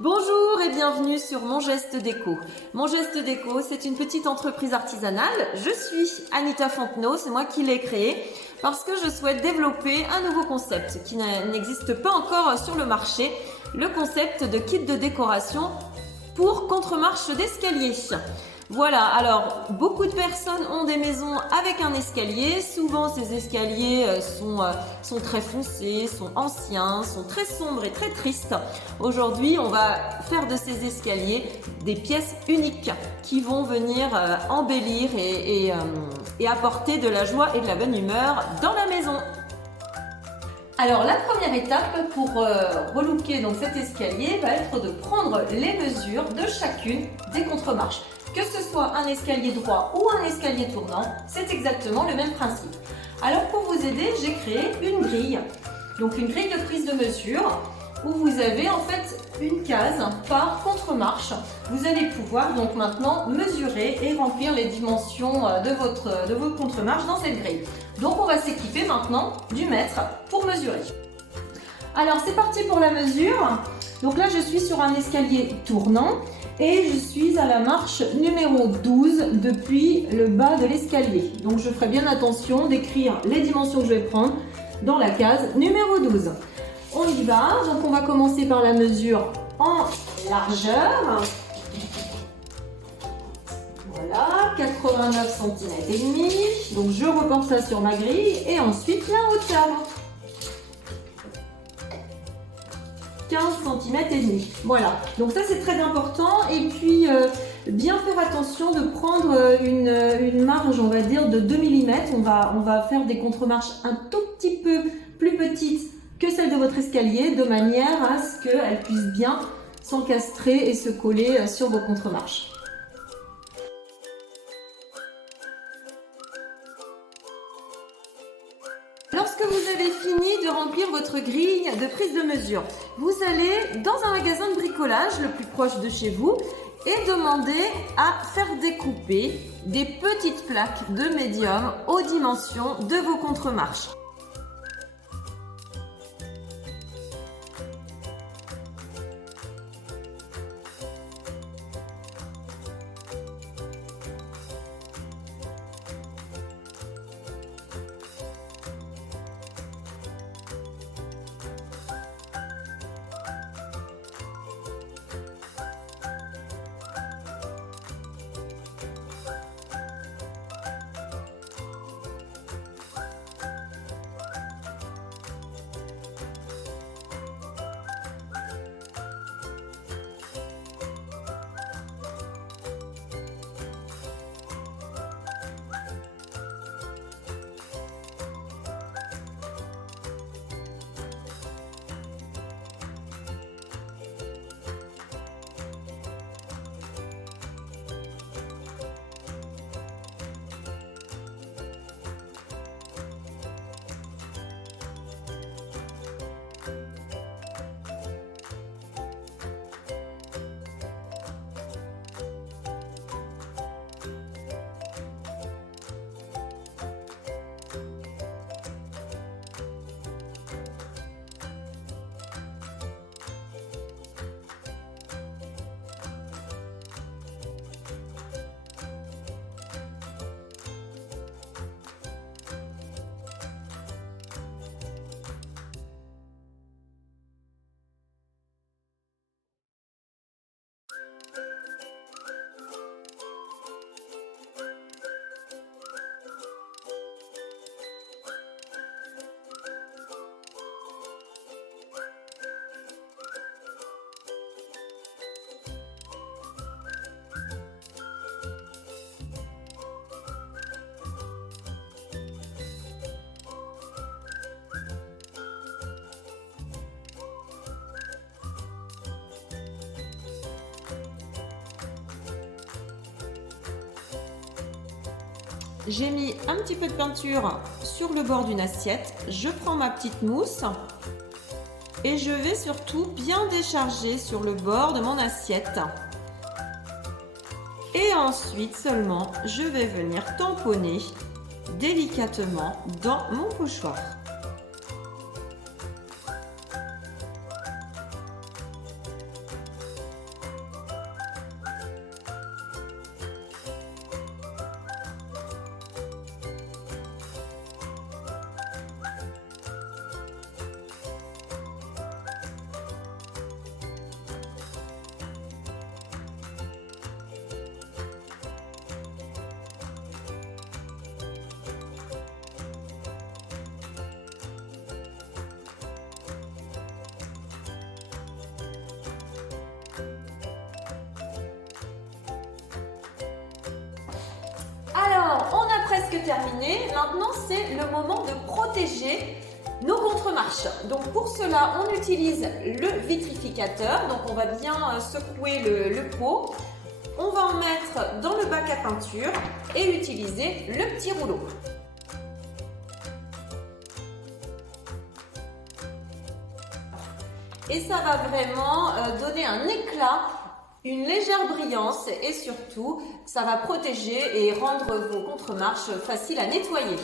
Bonjour et bienvenue sur Mon Geste Déco. Mon Geste Déco, c'est une petite entreprise artisanale. Je suis Anita Fontenot, c'est moi qui l'ai créée parce que je souhaite développer un nouveau concept qui n'existe pas encore sur le marché, le concept de kit de décoration pour contre-marche d'escalier. Voilà, alors beaucoup de personnes ont des maisons avec un escalier. Souvent ces escaliers sont très foncés, sont anciens, sont très sombres et très tristes. Aujourd'hui, on va faire de ces escaliers des pièces uniques qui vont venir embellir et apporter de la joie et de la bonne humeur dans la maison. Alors la première étape pour relooker donc cet escalier va être de prendre les mesures de chacune des contre-marches. Que ce soit un escalier droit ou un escalier tournant, c'est exactement le même principe. Alors pour vous aider, j'ai créé une grille, donc une grille de prise de mesure où vous avez en fait une case par contre-marche. Vous allez pouvoir donc maintenant mesurer et remplir les dimensions de vos contre-marches dans cette grille. Donc on va s'équiper maintenant du mètre pour mesurer. Alors c'est parti pour la mesure. Donc là je suis sur un escalier tournant et je suis à la marche numéro 12 depuis le bas de l'escalier. Donc je ferai bien attention d'écrire les dimensions que je vais prendre dans la case numéro 12. On y va, donc on va commencer par la mesure en largeur. Voilà, 89 cm et demi. Donc je reporte ça sur ma grille et ensuite la hauteur. 15 cm et demi. Voilà, donc ça c'est très important et puis bien faire attention de prendre une marge, on va dire, de 2 mm. On va faire des contre-marches un tout petit peu plus petites que celle de votre escalier de manière à ce qu'elles puissent bien s'encastrer et se coller sur vos contre-marches. Lorsque vous avez fini de remplir votre grille de prise de mesure, vous allez dans un magasin de bricolage le plus proche de chez vous et demander à faire découper des petites plaques de médium aux dimensions de vos contre-marches. J'ai mis un petit peu de peinture sur le bord d'une assiette. Je prends ma petite mousse et je vais surtout bien décharger sur le bord de mon assiette. Et ensuite seulement, je vais venir tamponner délicatement dans mon pochoir. presque terminé. Maintenant, c'est le moment de protéger nos contre-marches. Donc pour cela, on utilise le vitrificateur. Donc on va bien secouer le pot. On va en mettre dans le bac à peinture et utiliser le petit rouleau. Et ça va vraiment donner un éclat, une légère brillance et surtout, ça va protéger et rendre vos contre-marches faciles à nettoyer.